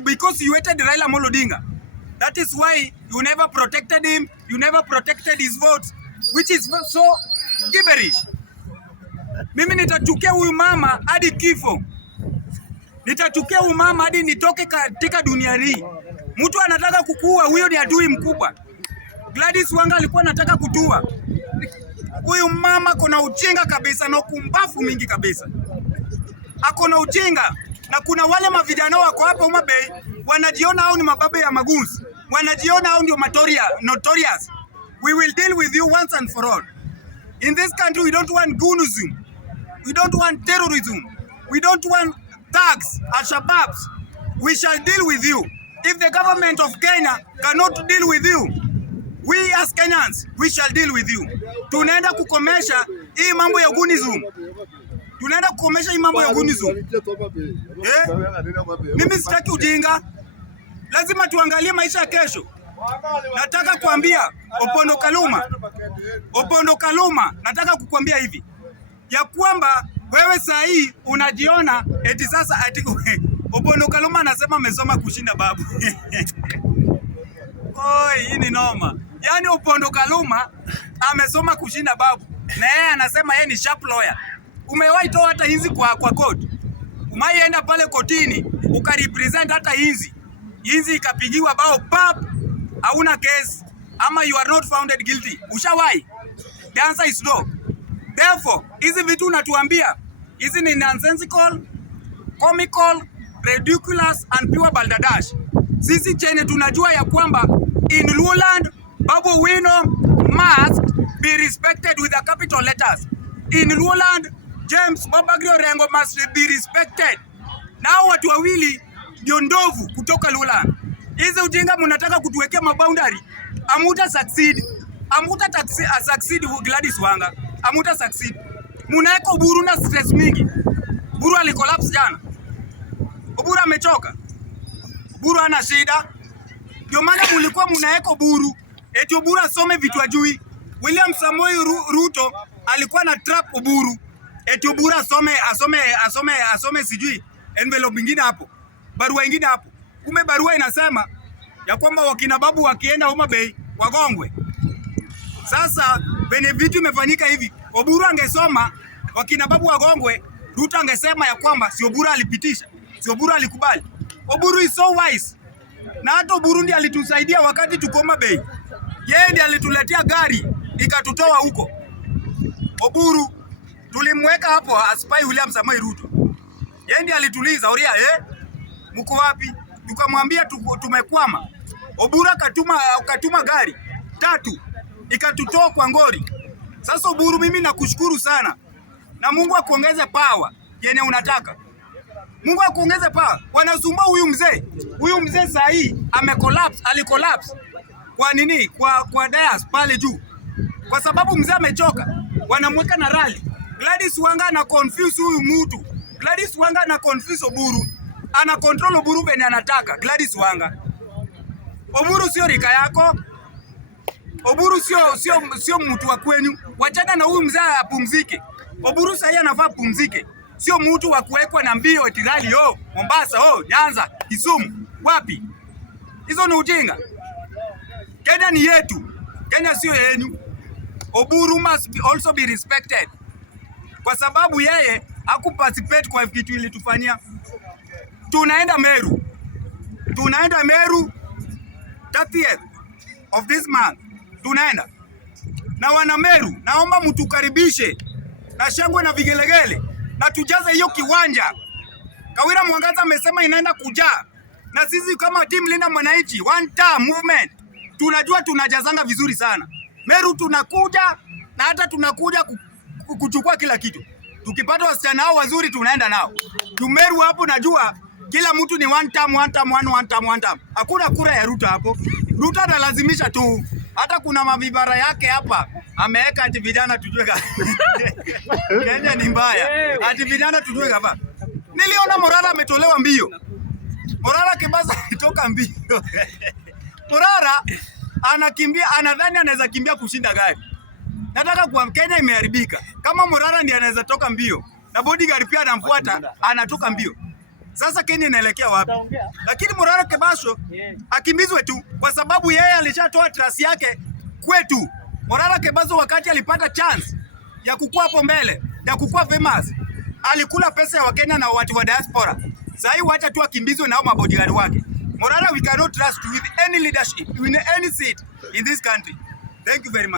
because you hated Raila Amolo Odinga. That is why you never protected him, you never protected his votes, which is so gibberish. Mimi nitachukia huyu mama hadi kifo. Nitachukia huyu mama hadi nitoke katika dunia hii. Mtu anataka kukua, huyo ni adui mkubwa. Gladys Wanga alikuwa anataka kutua. Huyu mama kuna ujinga kabisa na kumbafu mingi kabisa. Akona ujinga. Na kuna wale mavijana wako hapa Homa Bay wanajiona hao ni mababe ya maguns. Wanajiona hao ndio notorious. We will deal with you once and for all. In this country we don't want goonism. We don't want terrorism. We don't want thugs, al-Shabaabs. We shall deal with you. If the government of Kenya cannot deal with you, we as Kenyans, we shall deal with you. Tunaenda kukomesha hii mambo ya goonism. Tunaenda kukomesha hii mambo ya goonism. Mimi sitaki ujinga. Lazima tuangalie maisha ya kesho. Nataka kuambia Opondo Kaluma, nataka kukuambia hivi ya kwamba wewe saa hii unajiona eti sasa ati Opondo Kaluma anasema amesoma kushinda babu. Oi, hii ni noma. Yaani Opondo Kaluma amesoma kushinda babu na yeye anasema yeye ni sharp lawyer. Umewahi toa hata hizi kwa court? Umaienda pale kotini ukarepresent hata hizi ikapigiwa bao pap, hauna case ama you are not found guilty? Ushawahi? The answer is no. Therefore, hizi vitu unatuambia hizi ni nonsensical, comical, ridiculous and pure balderdash. Sisi chenye tunajua ya kwamba in Luoland, Babu Owino must be respected with the capital letters. In Luoland, James Babagri Orengo must be respected. Nao watu wawili ndio ndovu kutoka Luoland. Hizi ujinga mnataka kutuwekea maboundary. Amuta succeed. Succeed Gladys Wanga. Amuta succeed. Munaeka Oburu na stress mingi. Oburu alicollapse jana. Oburu amechoka. Oburu ana shida. Ndio maana mlikuwa munaeka Oburu eti Oburu asome vitu ajui. William Samoei Ruto alikuwa na trap Oburu eti Oburu asome sijui envelope nyingine hapo. Barua nyingine hapo. Kume barua inasema ya kwamba wakina babu wakienda Homa Bay wagongwe. Sasa bene vitu imefanyika hivi. Oburu angesoma wakina babu wagongwe, Ruto angesema ya kwamba si Oburu alipitisha, si Oburu alikubali. Oburu is so wise. Na hata Oburu ndiye alitusaidia wakati tuko Homa Bay. Yeye ndiye alituletea gari ikatutoa huko. Oburu tulimweka hapo aspai William Samoei Ruto. Yeye ndiye alituliza oria mko wapi? Tukamwambia tumekwama. Oburu akatuma gari 3 ikatutoa kwa ngori. Sasa Oburu, mimi nakushukuru sana. Na Mungu akuongeze power yenye unataka. Mungu akuongeze power. Wanasumbua huyu mzee. Huyu mzee saa hii alicollapse. Kwa nini? Kwa dias pale juu. Kwa sababu mzee amechoka. Wanamweka na rally. Gladys Wanga ana confuse huyu mtu. Gladys Wanga ana confuse Oburu. Ana control Oburu venye anataka. Gladys Wanga. Oburu sio rika yako. Oburu sio mtu wa kwenu. Wachana na huyu mzee apumzike. Oburu sasa anafaa pumzike. Sio mtu wa kuwekwa na mbio eti rally Mombasa Nyanza, Kisumu. Wapi? Hizo ni ujinga. Kenya ni yetu. Kenya sio yenu. Oburu must also be respected. Kwa sababu yeye hakuparticipate kwa kitu ilitufanyia. Tunaenda Meru 30th of this month. Tunaenda. Na wana Meru, naomba mtukaribishe na shangwe na vigelegele na tujaze hiyo kiwanja. Kawira Mwangaza amesema inaenda kujaa. Na sisi kama team Linda Mwananchi, one time movement, tunajua tunajazanga vizuri sana. Meru tunakuja na hata tunakuja kuchukua kila kitu. Tukipata wasichana hao wazuri tunaenda nao. Tumeru hapo najua kila mtu ni one time. Hakuna kura ya Ruto hapo. Ruto analazimisha tu. Hata kuna mavibara yake hapa. Ameweka ati vijana tujue Kenya ni mbaya. Ati vijana tujue hapa. Niliona Morara ametolewa mbio. Morara Kibasa alitoka mbio. Morara anakimbia, anadhani anaweza kimbia kushinda gari. Nataka kwa Kenya imeharibika. Kama Morara ndiye anaweza toka mbio na bodyguard pia anamfuata, anatoka mbio. Sasa Kenya inaelekea wapi? Lakini Morara Kebasho akimbizwe tu kwa sababu yeye alishatoa trust yake kwetu. Morara Kebasho wakati alipata chance ya kukua hapo mbele, ya kukua famous, alikula pesa ya Wakenya na watu wa diaspora. Sasa hii wacha tu akimbizwe nao mabodyguard wake. Morara, we cannot trust with any leadership in any seat in this country. Thank you very much.